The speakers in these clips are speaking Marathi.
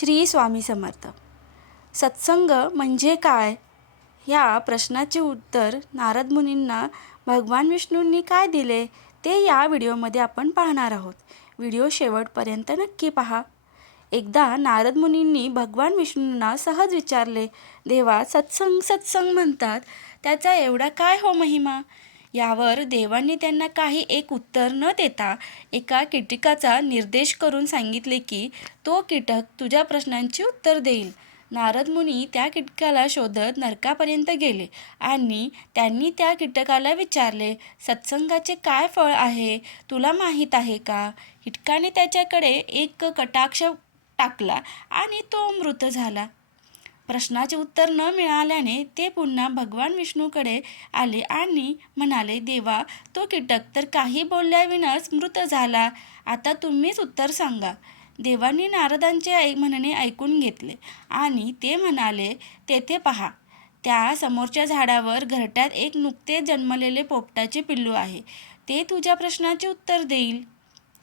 श्री स्वामी समर्थ. सत्संग म्हणजे काय? ह्या प्रश्नाचे उत्तर नारद मुनींना भगवान विष्णूंनी काय दिले ते या व्हिडिओमध्ये आपण पाहणार आहोत. व्हिडिओ शेवटपर्यंत नक्की पहा. एकदा नारद मुनींनी भगवान विष्णूंना सहज विचारले, देवा, सत्संग सत्संग म्हणतात, त्याचा एवढा काय हो महिमा? यावर देवांनी त्यांना काही एक उत्तर न देता एका कीटकाचा निर्देश करून सांगितले की तो कीटक तुझ्या प्रश्नांची उत्तर देईल. नारद मुनी त्या कीटकाला शोधत नरकापर्यंत गेले आणि त्यांनी त्या कीटकाला विचारले, सत्संगाचे काय फळ आहे, तुला माहीत आहे का? कीटकाने त्याच्याकडे एक कटाक्ष टाकला आणि तो मृत झाला. प्रश्नाचे उत्तर न मिळाल्याने ते पुन्हा भगवान विष्णूकडे आले आणि म्हणाले, देवा, तो कीटक तर काही बोलल्याविनाच मृत झाला. आता तुम्हीच उत्तर सांगा. देवांनी नारदांचे म्हणणे ऐकून घेतले आणि ते म्हणाले, तेथे पहा, त्या समोरच्या झाडावर घरट्यात एक नुकतेच जन्मलेले पोपटाचे पिल्लू आहे. ते तुझ्या प्रश्नाचे उत्तर देईल.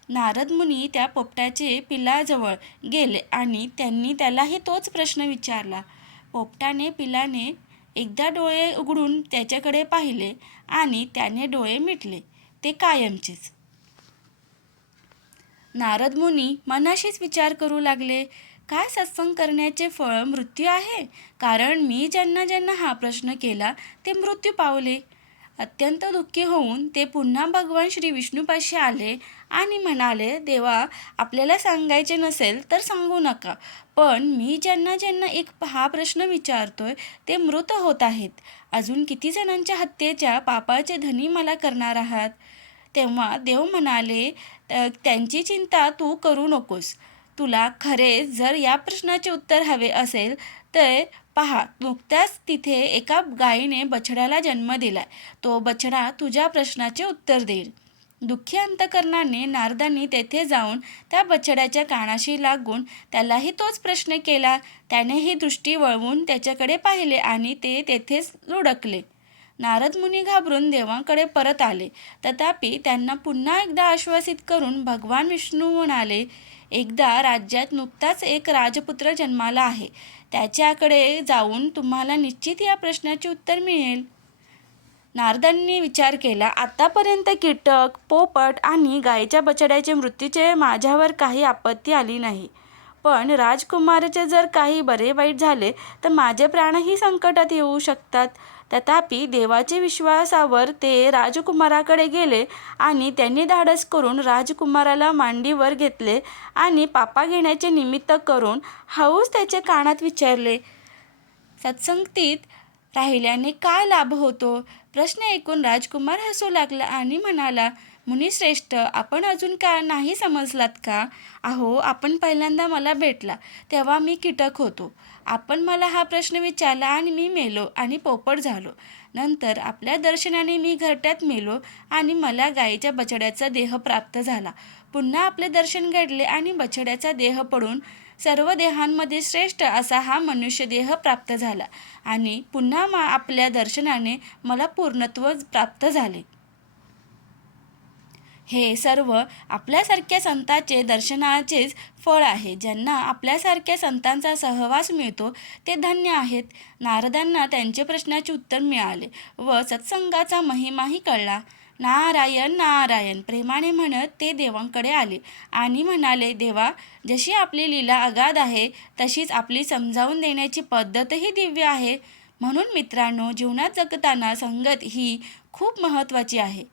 नारद मुनी त्या पोपटाचे पिल्लाजवळ गेले आणि त्यांनी त्यालाही तोच प्रश्न विचारला. पोपटाने पिल्लाने एकदा डोळे उघडून त्याच्याकडे पाहिले आणि त्याने डोळे मिटले, ते कायमचेच. नारद मुनी मनाशीच विचार करू लागले, काय सत्संग करण्याचे फळ मृत्यू आहे? कारण मी ज्यांना ज्यांना हा प्रश्न केला ते मृत्यू पावले. अत्यंत दुःखी होऊन ते पुन्हा भगवान श्री विष्णूपाशी आले आणि म्हणाले, देवा, आपल्याला सांगायचे नसेल तर सांगू नका, पण मी ज्यांना ज्यांना हा प्रश्न विचारतोय ते मृत होत आहेत. अजून किती जणांच्या हत्येच्या पापाचे धनी मला करणार आहात? तेव्हा देव म्हणाले, त्यांची चिंता तू करू नकोस. तुला खरेच जर या प्रश्नाचे उत्तर हवे असेल तर पहा, नुकत्याच तिथे एका गायीने बछड्याला जन्म दिलाय. तो बछडा तुझ्या प्रश्नाचे उत्तर देईल. दुःखी अंतकरणाने नारदांनी तेथे जाऊन त्या बछड्याच्या कानाशी लागून त्यालाही तोच प्रश्न केला. त्यानेही दृष्टी वळवून त्याच्याकडे पाहिले आणि ते तेथेच लुडकले. नारद मुनी घाबरून देवांकडे परत आले. तथापि त्यांना पुन्हा एकदा आश्वासित करून भगवान विष्णू म्हणाले, एकदा राज्यात नुकताच एक राजपुत्र जन्माला आहे. त्याच्याकडे जाऊन तुम्हाला निश्चित या प्रश्नाचे उत्तर मिळेल. नारदांनी विचार केला, आतापर्यंत कीटक, पोपट आणि गायीच्या बछड्याचे मृत्यूचे माझ्यावर काही आपत्ती आली नाही. पण राजकुमाराचे जर काही बरे वाईट झाले तर माझे प्राणही संकटात येऊ शकतात. तथापि देवाच्या विश्वासावर ते राजकुमाराकडे गेले आणि त्यांनी धाडस करून राजकुमाराला मांडीवर घेतले आणि पापा घेण्याचे निमित्त करून हळूच त्याच्या कानात विचारले, सत्संगतीत राहिल्याने काय लाभ होतो? प्रश्न ऐकून राजकुमार हसू लागला आणि म्हणाला, मुनिश्रेष्ठ, आपण अजून का नाही समजलात का? अहो, आपण पहिल्यांदा मला भेटला तेव्हा मी कीटक होतो. आपण मला हा प्रश्न विचारला आणि मी मेलो आणि पोपट झालो. नंतर आपल्या दर्शनाने मी घरट्यात मेलो आणि मला गायीच्या बछड्याचा देह प्राप्त झाला. पुन्हा आपले दर्शन घडले आणि बछड्याचा देह पडून सर्व देहांमध्ये श्रेष्ठ असा हा मनुष्य देह प्राप्त झाला आणि पुन्हा आपल्या दर्शनाने मला पूर्णत्व प्राप्त झाले. हे सर्व आपल्यासारख्या संतांचे दर्शनाचेच फळ आहे. ज्यांना आपल्यासारख्या संतांचा सहवास मिळतो ते धन्य आहेत. नारदांना त्यांचे प्रश्नाचे उत्तर मिळाले व सत्संगाचा महिमाही कळला. नारायण नारायण प्रेमाने म्हणत ते देवांकडे आले आणि म्हणाले, देवा, जशी आपली लीला अगाध आहे तशीच आपली समजावून देण्याची पद्धतही दिव्य आहे. म्हणून मित्रांनो, जीवनात जगताना संगत ही खूप महत्त्वाची आहे.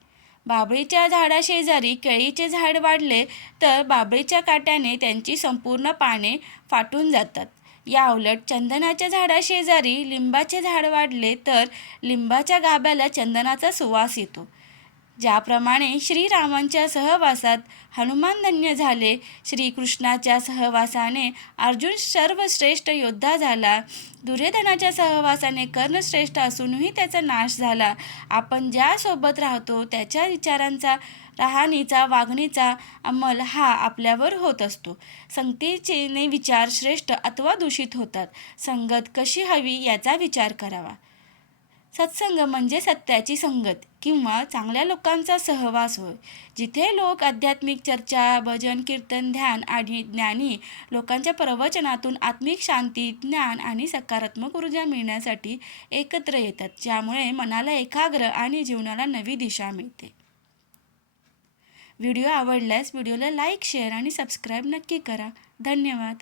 बाभळीच्या झाडाशेजारी केळीचे झाड वाढले तर बाभळीच्या काट्याने त्यांची संपूर्ण पाने फाटून जातात. या उलट चंदनाच्या झाडाशेजारी लिंबाचे झाड वाढले तर लिंबाच्या गाभ्याला चंदनाचा सुवास येतो. ज्याप्रमाणे श्रीरामांच्या सहवासात हनुमान धन्य झाले, श्रीकृष्णाच्या सहवासाने अर्जुन सर्वश्रेष्ठ योद्धा झाला, दुर्योधनाच्या सहवासाने कर्ण श्रेष्ठ असूनही त्याचा नाश झाला. आपण ज्यासोबत राहतो त्याच्या विचारांचा, राहणीचा, वागणीचा अंमल हा आपल्यावर होत असतो. संगतीचे विचार श्रेष्ठ अथवा दूषित होतात. संगत कशी हवी याचा विचार करावा. सत्संग म्हणजे सत्याची संगत किंवा चांगल्या लोकांचा सहवास होय. जिथे लोक आध्यात्मिक चर्चा, भजन, कीर्तन, ध्यान आणि ज्ञानी लोकांच्या प्रवचनातून आत्मिक शांती, ज्ञान आणि सकारात्मक ऊर्जा मिळण्यासाठी एकत्र येतात, ज्यामुळे मनाला एकाग्र आणि जीवनाला नवी दिशा मिळते. व्हिडिओ आवडल्यास व्हिडिओला लाईक, शेअर आणि सबस्क्राईब नक्की करा. धन्यवाद.